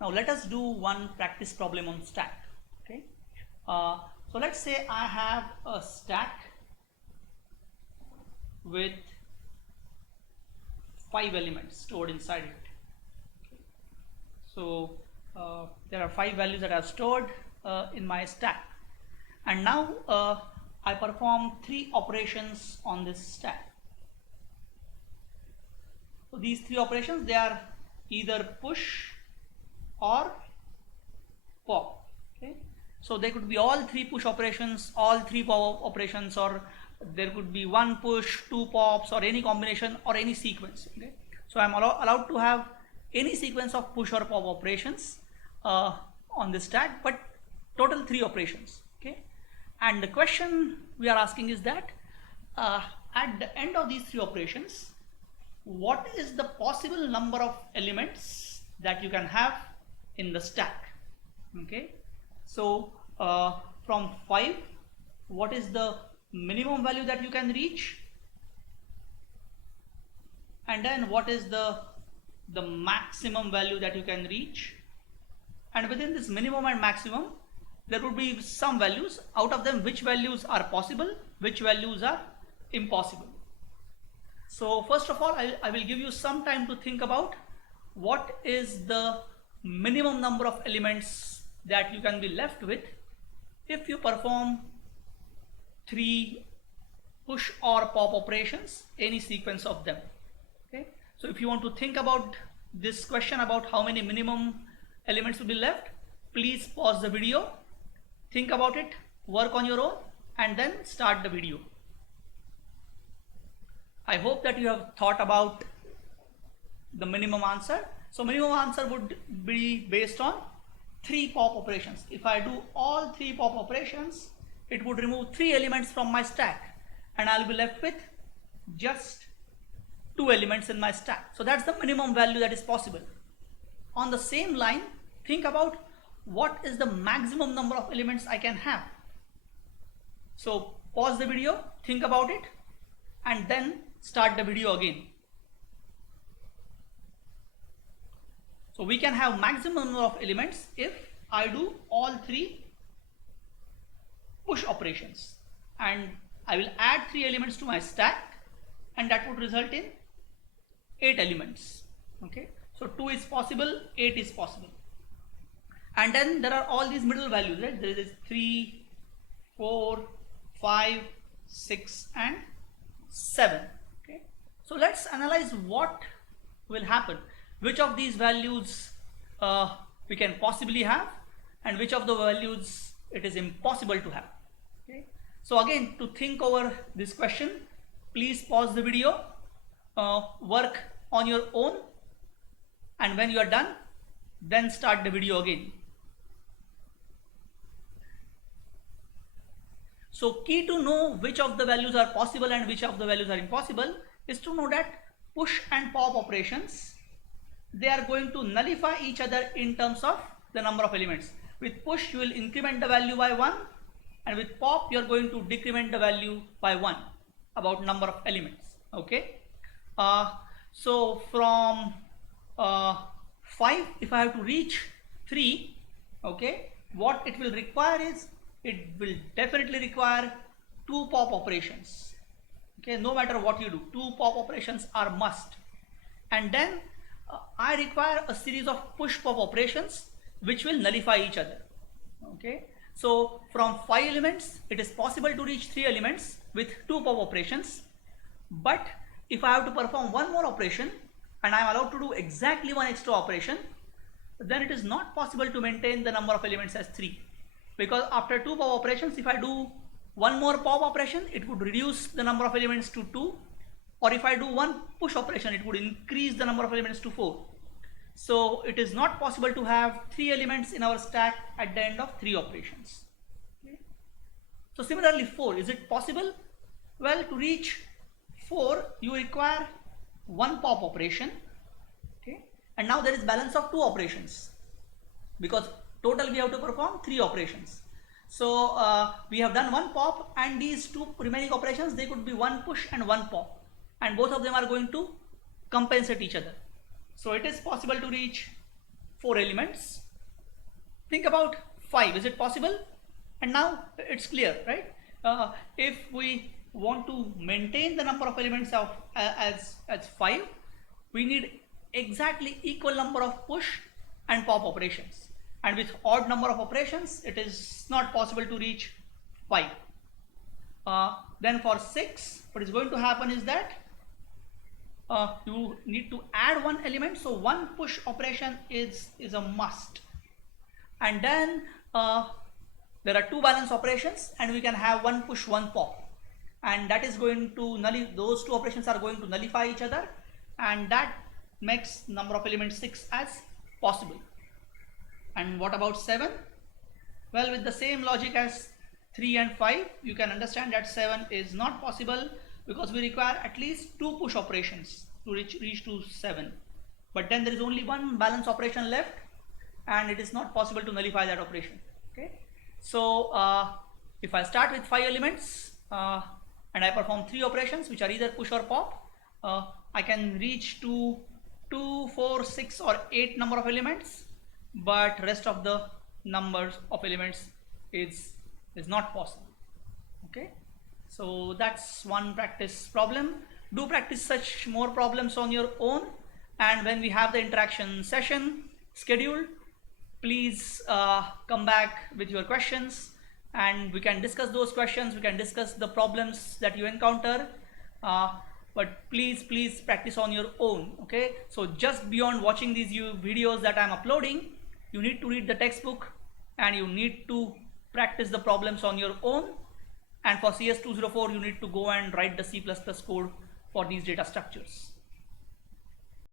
Now let us do one practice problem on stack. Okay, so let's say I have a stack with 5 elements stored inside it. Okay. So there are 5 values that are stored in my stack, and now I perform 3 operations on this stack. So these 3 operations, they are either push or pop. Okay, so they could be all 3 push operations, all 3 pop operations, or there could be 1 push, 2 pops, or any combination or any sequence. Okay, so I'm allowed to have any sequence of push or pop operations on this stack, but total 3 operations. Okay, and the question we are asking is that at the end of these 3 operations, what is the possible number of elements that you can have in the stack? Okay, so from 5, what is the minimum value that you can reach, and then what is the maximum value that you can reach, and within this minimum and maximum there would be some values. Out of them, which values are possible, which values are impossible. So first of all, I will give you some time to think about what is the minimum number of elements that you can be left with if you perform 3 push or pop operations, any sequence of them. Okay, so if you want to think about this question about how many minimum elements will be left, please pause the video, think about it, work on your own, and then start the video. I hope that you have thought about the minimum answer. So minimum answer would be based on 3 pop operations. If I do all 3 pop operations, it would remove 3 elements from my stack, and I'll be left with just 2 elements in my stack. So that's the minimum value that is possible. On the same line, think about what is the maximum number of elements I can have. So pause the video, think about it, and then start the video again. So we can have maximum number of elements if I do all 3 push operations, and I will add 3 elements to my stack, and that would result in 8 elements. Okay, so 2 is possible, 8 is possible, and then there are all these middle values, right? There is 3, 4, 5, 6, and 7. Okay, so let's analyze what will happen, which of these values we can possibly have, and which of the values it is impossible to have. Okay, so again, to think over this question, please pause the video, work on your own, and when you are done, then start the video again. So key to know which of the values are possible and which of the values are impossible is to know that push and pop operations, they are going to nullify each other in terms of the number of elements. With push, you will increment the value by 1, and with pop, you are going to decrement the value by 1 about number of elements. Okay, so from 5, if I have to reach 3, okay, what it will require is, it will definitely require 2 pop operations. Okay, no matter what you do, 2 pop operations are must, and then I require a series of push pop operations which will nullify each other. Okay, so from 5 elements, it is possible to reach 3 elements with 2 pop operations, but if I have to perform 1 more operation and I am allowed to do exactly 1 extra operation, then it is not possible to maintain the number of elements as 3, because after 2 pop operations, if I do 1 more pop operation, it would reduce the number of elements to 2, or if I do 1 push operation, it would increase the number of elements to 4. So it is not possible to have 3 elements in our stack at the end of 3 operations. Okay. So similarly 4, is it possible? Well, to reach 4, you require 1 pop operation. Okay, and now there is balance of 2 operations, because total we have to perform 3 operations. So we have done 1 pop, and these 2 remaining operations, they could be 1 push and 1 pop, and both of them are going to compensate each other. So it is possible to reach 4 elements. Think about 5. Is it possible? And now it's clear, right? If we want to maintain the number of elements of as 5, we need exactly equal number of push and pop operations. And with odd number of operations, it is not possible to reach 5. Then for 6, what is going to happen is that you need to add one element, so one push operation is a must. And then there are 2 balance operations, and we can have one push, one pop, and that is going to those 2 operations are going to nullify each other, and that makes number of elements 6 as possible. And what about 7? Well, with the same logic as 3 and 5, you can understand that 7 is not possible, because we require at least 2 push operations to reach to 7. But then there is only one balance operation left, and it is not possible to nullify that operation. Okay, so if I start with 5 elements and I perform 3 operations which are either push or pop, I can reach to 2, 4, 6 or 8 number of elements, but rest of the numbers of elements is not possible. Okay, so that's one practice problem. Do practice such more problems on your own, and when we have the interaction session scheduled, please come back with your questions, and we can discuss those questions. We can discuss the problems that you encounter, but please practice on your own. Okay, so just beyond watching these videos that I'm uploading, you need to read the textbook, and you need to practice the problems on your own. And for CS204, you need to go and write the C++ code for these data structures.